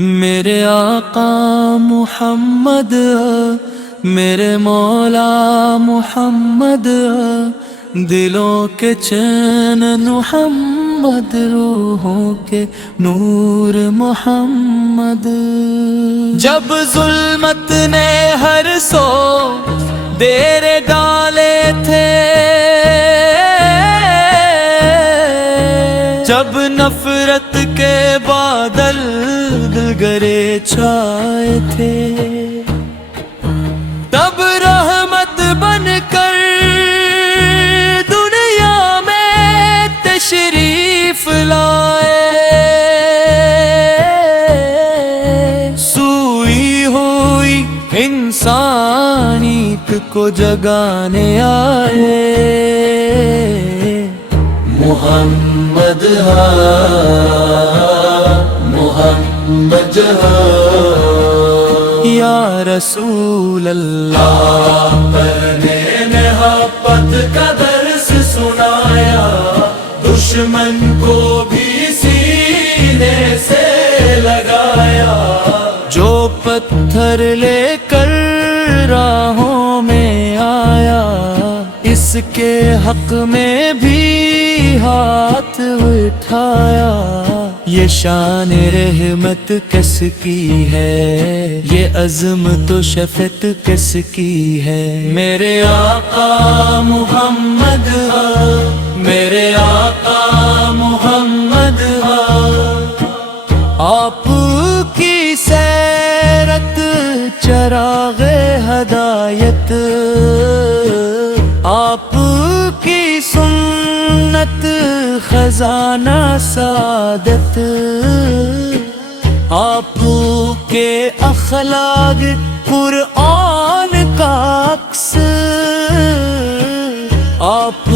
میرے آقا محمد، میرے مولا محمد، دلوں کے چین محمد، روحوں کے نور محمد۔ جب ظلمت نے ہر سو ڈیرے ڈالے تھے، جب نفرت کے بادل دل گرے چھائے تھے، تب رحمت بن کر دنیا میں تشریف لائے، سوئی ہوئی انسانیت کو جگانے آئے۔ محمد محمد یا رسول اللہ، پر نے محبت کا درس سنایا، دشمن کو بھی سینے سے لگایا، جو پتھر لے کر راہوں میں آیا، اس کے حق میں بھی ہاتھ اٹھایا۔ یہ شان رحمت کس کی ہے، یہ عظمت و شفقت کس کی ہے؟ میرے آقا محمد، میرے آقا محمد، آپ کی سیرت چراغ ہدایت، آپ کی سنت خزانہ سعادت، آپ کے اخلاق قرآن کا عکس، آپ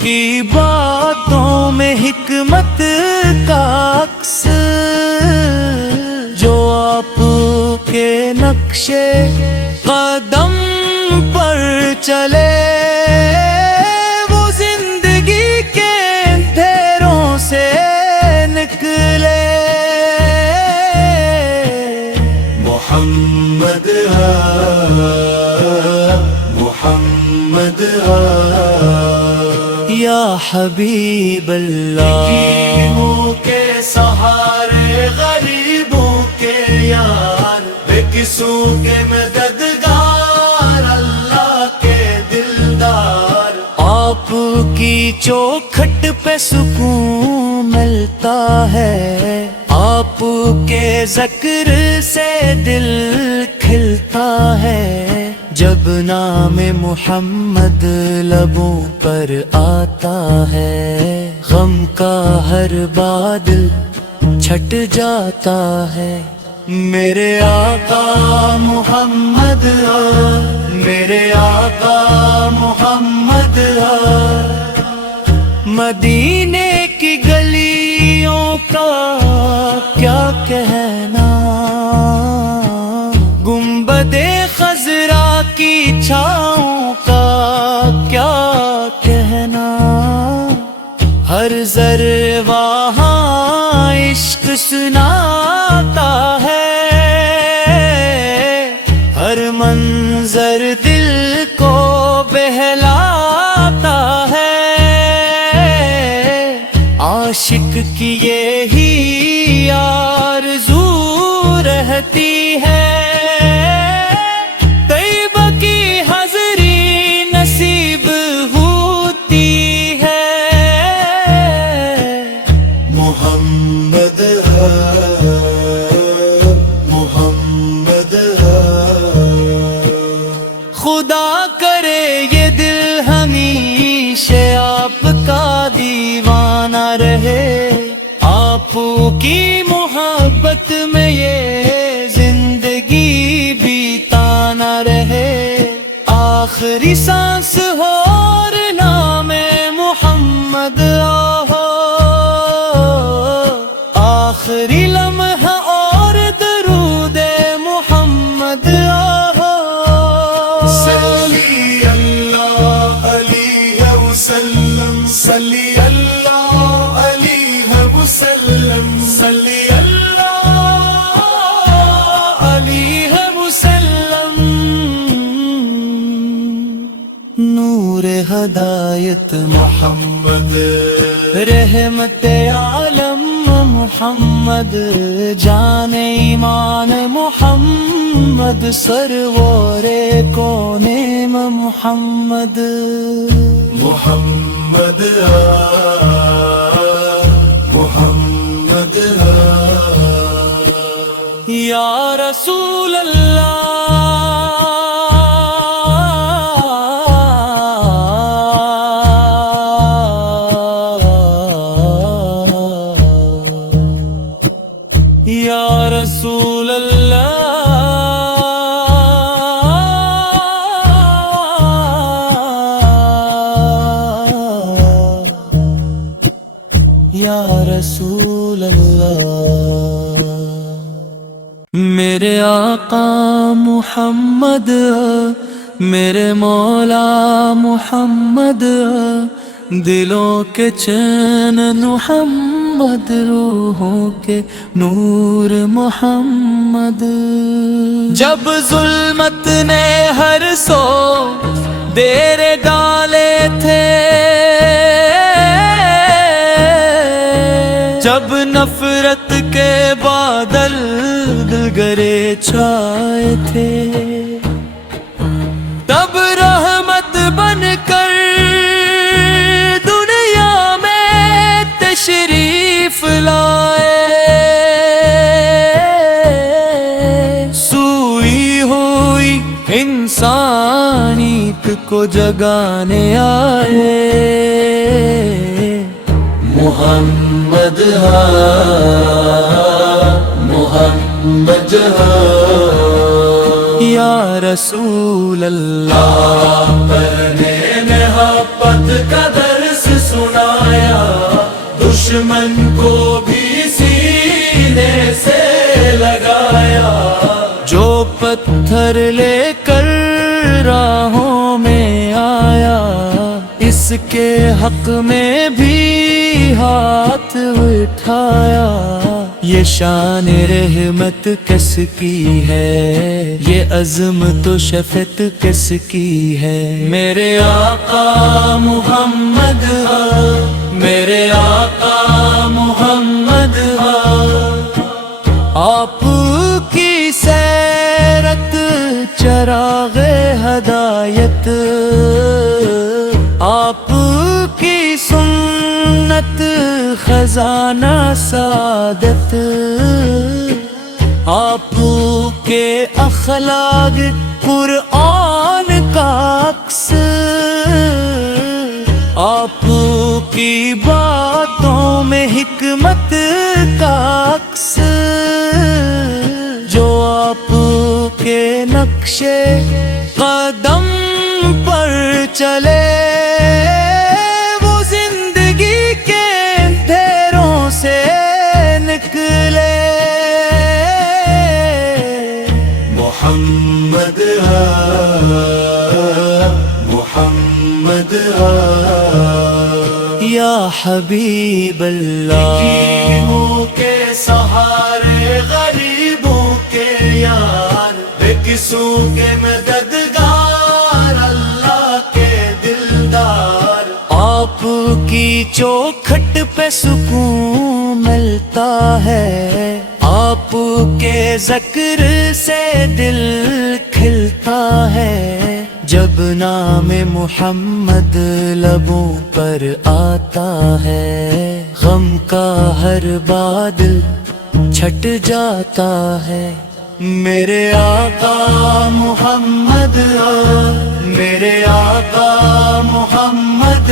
کی باتوں میں حکمت کا عکس، جو آپ کے نقش قدم پر چلے، وہ زندگی کے اندھیروں سے نکلے۔ محمد محمد یا حبیب اللہ، یتیموں کے سہارے، غریبوں کے یار، بے قصوں کے مددگار، اللہ کے دلدار، آپ کی چوکھٹ پہ سکون ملتا ہے، آپ کے ذکر سے دل کھلتا ہے، جب نام محمد لبوں پر آتا ہے، غم کا ہر بادل چھٹ جاتا ہے۔ میرے آقا محمد، میرے آقا محمد، مدینے کی گلیوں کا کیا کہنا، گنبد خضرا کی چھاؤں کا کیا کہنا، ہر ذرہ وہاں عشق سناتا ہے، ہر منظر دل کو بہلاتا ہے، عاشق کی یہی آرزو رہتی ہے، طیبہ کی حضری نصیب ہوتی ہے۔ محمد محمد، خدا کرے یہ دل ہمیشہ آپ کا دیوانہ رہے، آپ کی محبت میں یہ زندگی بیتانا رہے، آخری سانس ہو اور نام محمد آہو، آخری لمحہ اور درود محمد آہو۔ صلی اللہ علیہ وسلم، صلی اللہ علیہ وسلم، صلی اللہ ہدایت محمد رحمت عالم محمد جان ایمان محمد سرور کون محمد محمد محمد یا رسول اللہ یا رسول اللہ یا رسول اللہ میرے آقا محمد میرے مولا محمد دلوں کے چین محمد روحوں کے نور محمد جب ظلمت نے ہر سو ڈیرے ڈالے تھے جب نفرت کے بادل گرے چھائے تھے تب رحمت بن کر دنیا میں تشریف لائے سوئی ہوئی انسانیت کو جگانے آئے محمد محمد یا رسول اللہ پر نے محبت کا درس سنایا دشمن کو بھی سینے سے لگایا جو پتھر لے کر راہوں میں آیا اس کے حق میں بھی ہاتھ اٹھایا یہ شان رحمت کس کی ہے یہ عظمت و شفقت کس کی ہے میرے آقا محمد میرے آقا محمد آپ کی سیرت چراغ ہدایت آپ کی سنت خزانہ سعادت آپ کے اخلاق قرآن کا عکس آپ کی باتوں میں حکمت کا عکس جو آپ کے نقشے قدم پر چلے محمد محمد یا حبیب اللہ یتیموں کے سہارے غریبوں کے یار بے قصوں کے مددگار اللہ کے دلدار آپ کی چوکھٹ پہ سکون ملتا ہے آپ کے ذکر سے دل کھلتا ہے جب نام محمد لبوں پر آتا ہے غم کا ہر بادل چھٹ جاتا ہے میرے آقا محمد میرے آقا محمد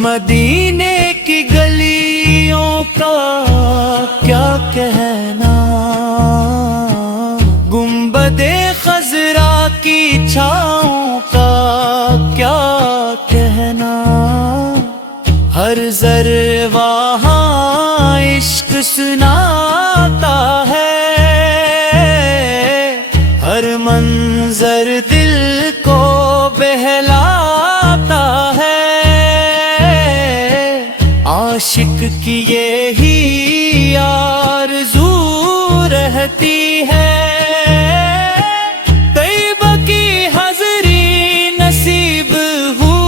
مدینے کی گلیوں کا کیا کہنا گنبد خضرا کی چھاؤں کا کیا کہنا ہر ذرہ وہاں عشق سناتا ہے ہر منظر دل کو بہلاتا ہے عاشق کی یہی آرزو رہتی ہے طیبہ کی حضری نصیب ہو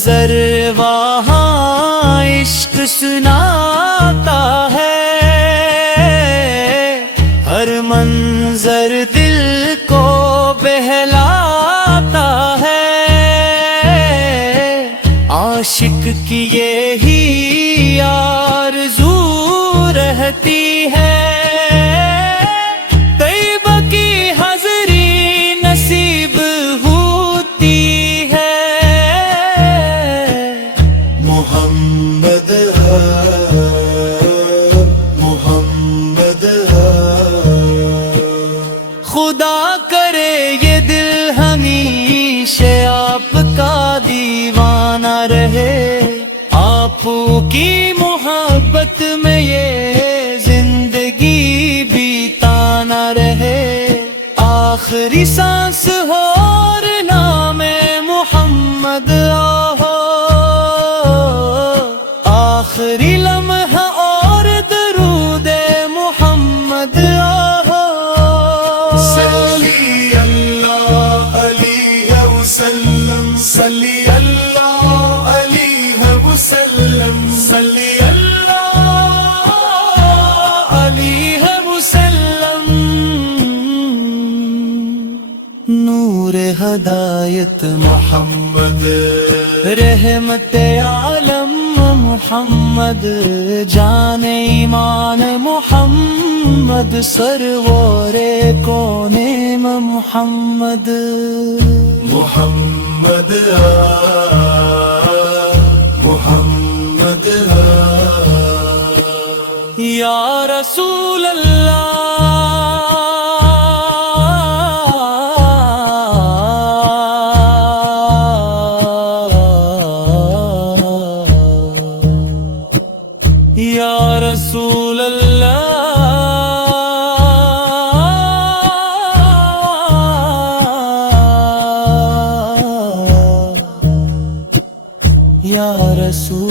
نظر وہاں عشق سناتا ہے، ہر منظر دل کو بہلاتا ہے، عاشق کی یہی آرزو رہتی ہے، طیبہ کی حضری نصیب ہوتی ہے۔ محمد ہے، محمد ہے، خدا کرے یہ دل ہمیشہ آپ کا دیوانہ رہے، آپ کی محبت میں یہ زندگی بیتانا رہے، آخری سانس ہو اور نام محمد ہو، آخری لمحہ اور درود محمد ہو۔ صلی اللہ علیہ وسلم، صلی اللہ علیہ وسلم، صلی اللہ علیہ وسلم، نور ہدایت محمد، رحمت عالم محمد، جان ایمان محمد، سرور کون محمد، محمد محمد یا رسول اللہ، یا رسول اللہ، یا رسول